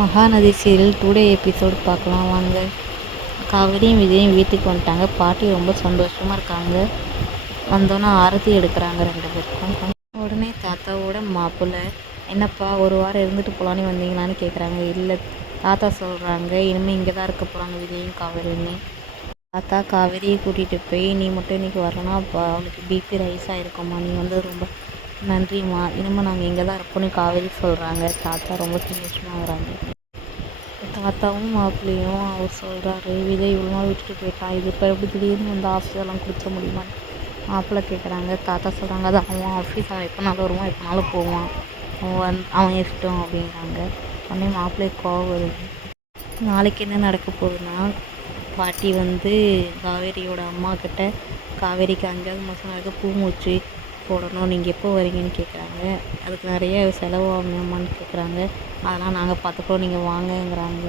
Mahanadi serial today episode பார்க்கலாம் வாங்க. காவிரியும் விஜயும் வீட்டுக்கு வந்துட்டாங்க. பாட்டி ரொம்ப சந்தோஷமாக இருக்காங்க. வந்தோன்னே ஆரத்தி எடுக்கிறாங்க ரெண்டு பேருக்கும். உடனே தாத்தாவோட மாப்பிள்ளை என்னப்பா ஒரு வாரம் இருந்துட்டு போகலான்னு வந்தீங்களான்னு கேட்குறாங்க இல்லை தாத்தா சொல்கிறாங்க இனிமேல் இங்கே தான் இருக்க போகிறாங்க விஜயும் காவேரியுமே. தாத்தா காவேரியை கூட்டிகிட்டு போய் நீ மட்டும் இன்றைக்கி வரணும் அப்போ அவளுக்கு பிபி ரைஸ் ஆகிருக்கோம்மா நீ வந்து ரொம்ப நன்றிம்மா. இனிமேல் நாங்கள் இங்கே தான் இருப்போம்னு காவேரி சொல்கிறாங்க தாத்தா ரொம்ப சந்தோஷமாகறாங்க தாத்தாவும் மாப்பிள்ளையும் அவர் சொல்கிறாரு விதை இவ்வளோ நாள் விட்டுட்டு போயிட்டான் இது இப்போ எப்படி திடீர்னு வந்து ஆஃபீஸெல்லாம் கொடுக்க முடியுமான்னு மாப்பிள்ளை கேட்குறாங்க தாத்தா சொல்கிறாங்க அது அவன் ஆஃபீஸ் அவன் எப்போனாலும் வருவான் எப்போனாலும் போவான். அவன் வந் அவன் இஷ்டம் அப்படிங்கிறாங்க உடனே மாப்பிள்ளை கோவம் வருது. நாளைக்கு என்ன நடக்க போகுதுன்னா பாட்டி வந்து காவேரியோட அம்மா கிட்ட காவேரிக்கு அஞ்சாவது மாதம் நடக்க பூ மூச்சு போடணும். நீங்கள் எப்போ வரீங்கன்னு கேட்குறாங்க அதுக்கு நிறைய செலவு ஆகணுமான்னு கேட்குறாங்க அதெல்லாம் நாங்கள் பார்த்துக்குறோம் நீங்கள் வாங்கங்கிறாங்க.